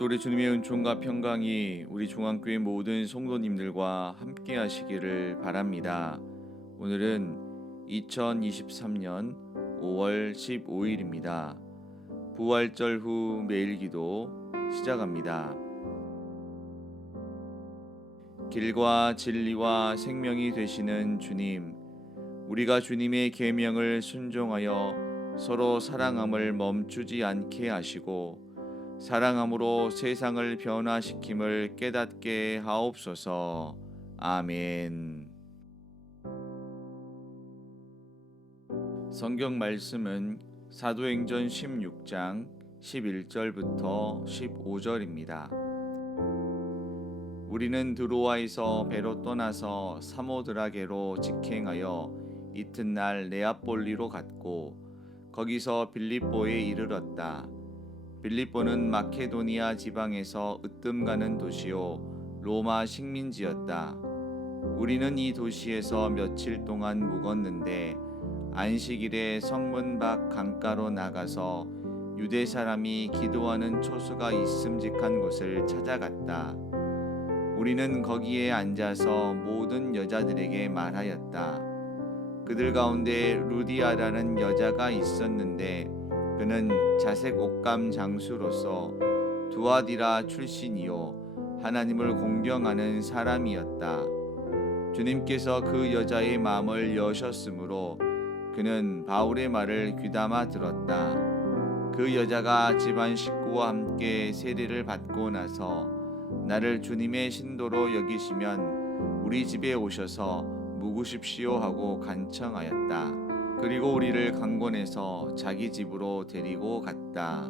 우리 주님의 은총과 평강이 우리 중앙교회 모든 성도님들과 함께 하시기를 바랍니다. 오늘은 2023년 5월 15일입니다. 부활절 후 매일 기도 시작합니다. 길과 진리와 생명이 되시는 주님, 우리가 주님의 계명을 순종하여 서로 사랑함을 멈추지 않게 하시고 사랑함으로 세상을 변화시킴을 깨닫게 하옵소서. 아멘. 성경 말씀은 사도행전 16장 11절부터 15절입니다. 우리는 드로아에서 배로 떠나서 사모드라게로 직행하여 이튿날 네아폴리로 갔고 거기서 빌립보에 이르렀다. 빌립보는 마케도니아 지방에서 으뜸 가는 도시요 로마 식민지였다. 우리는 이 도시에서 며칠 동안 묵었는데 안식일에 성문 밖 강가로 나가서 유대 사람이 기도하는 초소가 있음직한 곳을 찾아갔다. 우리는 거기에 앉아서 모든 여자들에게 말하였다. 그들 가운데 루디아라는 여자가 있었는데 그는 자색 옷감 장수로서 두아디라 출신이요 하나님을 공경하는 사람이었다. 주님께서 그 여자의 마음을 여셨으므로 그는 바울의 말을 귀담아 들었다. 그 여자가 집안 식구와 함께 세례를 받고 나서 나를 주님의 신도로 여기시면 우리 집에 오셔서 묵으십시오 하고 간청하였다. 그리고 우리를 강권해서 자기 집으로 데리고 갔다.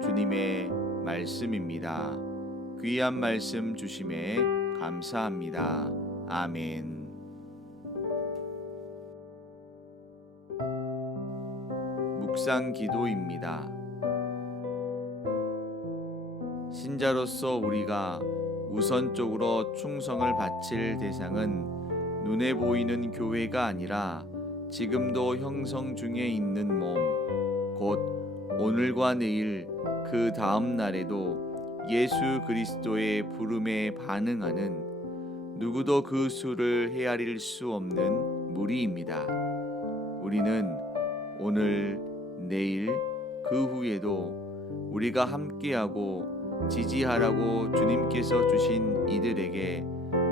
주님의 말씀입니다. 귀한 말씀 주심에 감사합니다. 아멘. 묵상 기도입니다. 신자로서 우리가 우선적으로 충성을 바칠 대상은 눈에 보이는 교회가 아니라 지금도 형성 중에 있는 몸, 곧 오늘과 내일 그 다음 날에도 예수 그리스도의 부름에 반응하는 누구도 그 수를 헤아릴 수 없는 무리입니다. 우리는 오늘, 내일, 그 후에도 우리가 함께하고 지지하라고 주님께서 주신 이들에게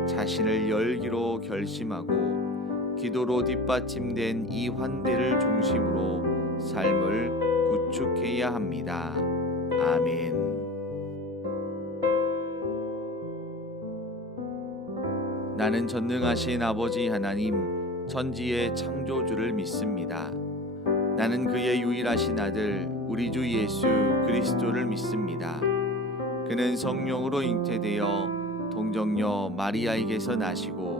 자신을 열기로 결심하고 기도로 뒷받침된 이 환대를 중심으로 삶을 구축해야 합니다. 아멘. 나는 전능하신 아버지 하나님 천지의 창조주를 믿습니다. 나는 그의 유일하신 아들 우리 주 예수 그리스도를 믿습니다. 그는 성령으로 잉태되어 동정녀 마리아에게서 나시고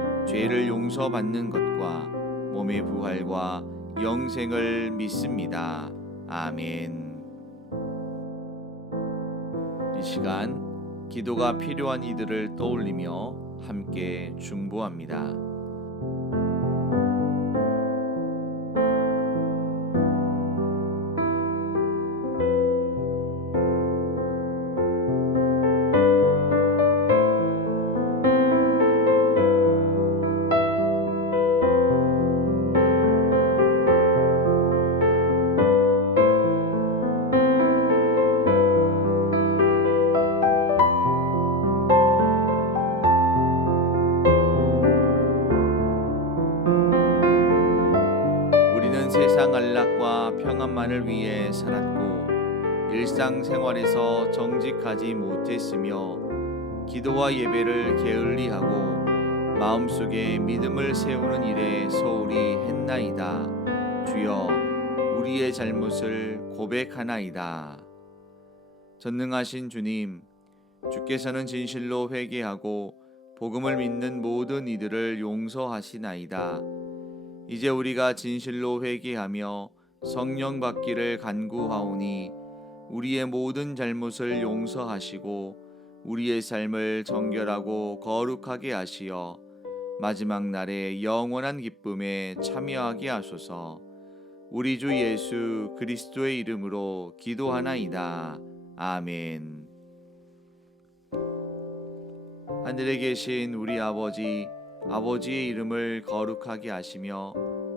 죄를 용서받는 것과 몸의 부활과 영생을 믿습니다. 아멘. 이 시간 기도가 필요한 이들을 떠올리며 함께 중보합니다. 안락과 평안만을 위해 살았고 일상생활에서 정직하지 못했으며 기도와 예배를 게을리하고 마음속에 믿음을 세우는 일에 소홀히 했나이다. 주여 우리의 잘못을 고백하나이다. 전능하신 주님, 주께서는 진실로 회개하고 복음을 믿는 모든 이들을 용서하시나이다. 이제 우리가 진실로 회개하며 성령 받기를 간구하오니 우리의 모든 잘못을 용서하시고 우리의 삶을 정결하고 거룩하게 하시어 마지막 날에 영원한 기쁨에 참여하게 하소서. 우리 주 예수 그리스도의 이름으로 기도하나이다. 아멘. 하늘에 계신 우리 아버지, 아버지의 이름을 거룩하게 하시며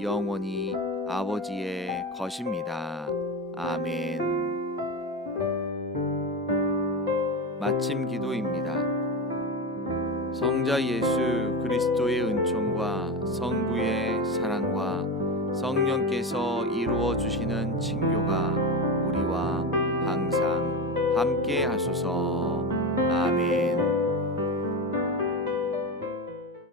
영원히 아버지의 것입니다. 아멘. 마침 기도입니다. 성자 예수 그리스도의 은총과 성부의 사랑과 성령께서 이루어 주시는 친교가 우리와 항상 함께 하소서. 아멘.